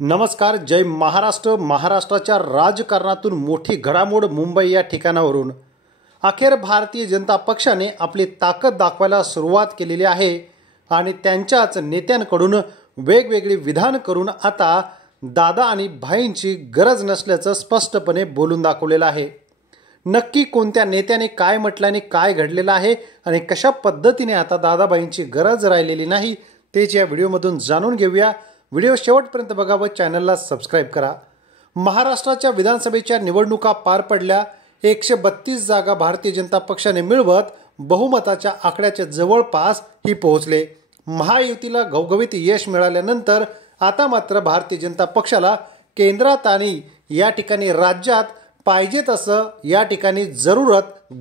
नमस्कार. जय महाराष्ट्र. महाराष्ट्राच्या राजकारणातून मोठी घडामोड मुंबई या ठिकाणावरून. अखेर भारतीय जनता पक्षाने आपली ताकद दाखवायला सुरुवात केलेली आहे आणि त्यांच्याच नेत्यांकडून वेगवेगळी विधान करून आता दादा आणि भाईंची गरज नसल्याचं स्पष्टपणे बोलून दाखवलेलं आहे. नक्की कोणत्या नेत्याने काय म्हटलं आणि काय घडलेलं आहे आणि कशा पद्धतीने आता दादाबाईंची गरज राहिलेली नाही तेच या व्हिडिओमधून जाणून घेऊया. व्हिडिओ शेवटपर्यंत बघा व चॅनलला सबस्क्राईब करा. महाराष्ट्राच्या विधानसभेच्या निवडणुका पार पडल्या. 132 जागा भारतीय जनता पक्षाने मिळवत बहुमताच्या आकड्याच्या जवळपास ही पोहोचले. महायुतीला घवघवीत यश मिळाल्यानंतर आता मात्र भारतीय जनता पक्षाला केंद्रात आणि या ठिकाणी राज्यात पाहिजे तसं या ठिकाणी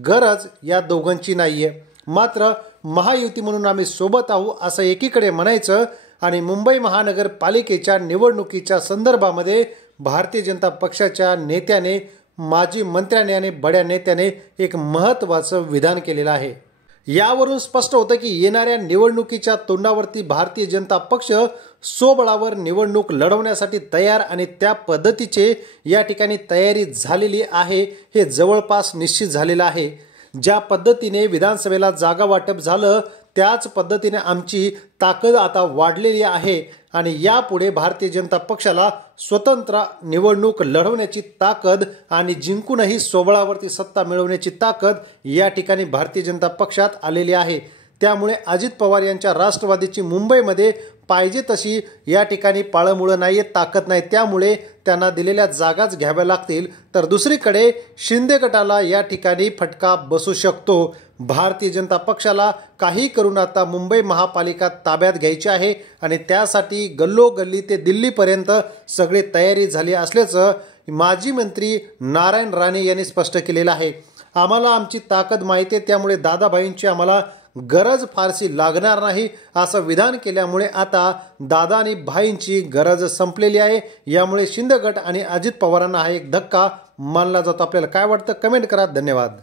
गरज या दोघांची नाहीये. मात्र महायुती म्हणून आम्ही सोबत आहोत असं एकीकडे म्हणायचं आणि मुंबई महानगरपालिकेच्या निवडणुकीच्या संदर्भामध्ये भारतीय जनता पक्षाच्या नेत्याने, माजी मंत्र्याने आणि बड्या नेत्याने एक महत्त्वाचं विधान केलेलं आहे. यावरून स्पष्ट होतं की येणाऱ्या निवडणुकीच्या तोंडावरती भारतीय जनता पक्ष स्वबळावर निवडणूक लढवण्यासाठी तयार आणि त्या पद्धतीचे या ठिकाणी तयारी झालेली आहे. हे जवळपास निश्चित झालेलं आहे. ज्या पद्धतीने विधानसभेला जागा वाटप झालं त्याच पद्धतीने आमची ताकद आता वाढलेली आहे आणि यापुढे भारतीय जनता पक्षाला स्वतंत्र निवडणूक लढवण्याची ताकद आणि जिंकूनही स्वबळावरती सत्ता मिळवण्याची ताकद या ठिकाणी भारतीय जनता पक्षात आलेली आहे. त्यामुळे अजित पवार यांच्या राष्ट्रवादीची मुंबईमध्ये पाहिजे तशी या ठिकाणी पाळंमुळं नाही आहेत, ताकद नाही. त्यामुळे त्यांना दिलेल्या जागाच घ्याव्या लागतील. तर दुसरीकडे शिंदे गटाला या ठिकाणी फटका बसू शकतो. भारतीय जनता पक्षाला काही करून आता मुंबई महापालिका ताब्यात घ्यायची आहे आणि त्यासाठी गल्लोगल्ली ते दिल्लीपर्यंत सगळी तयारी झाली असल्याचं माजी मंत्री नारायण राणे यांनी स्पष्ट केलेलं आहे. आम्हाला आमची ताकद माहिती आहे, त्यामुळे दादाभाईंची आम्हाला गरज फारशी लागणार नाही असं विधान केल्यामुळे आता दादा आणि भाईंची गरज संपलेली आहे. यामुळे शिंदे गट आणि अजित पवारांना हा एक धक्का मानला जातो. आपल्याला काय वाटतं कमेंट करा. धन्यवाद.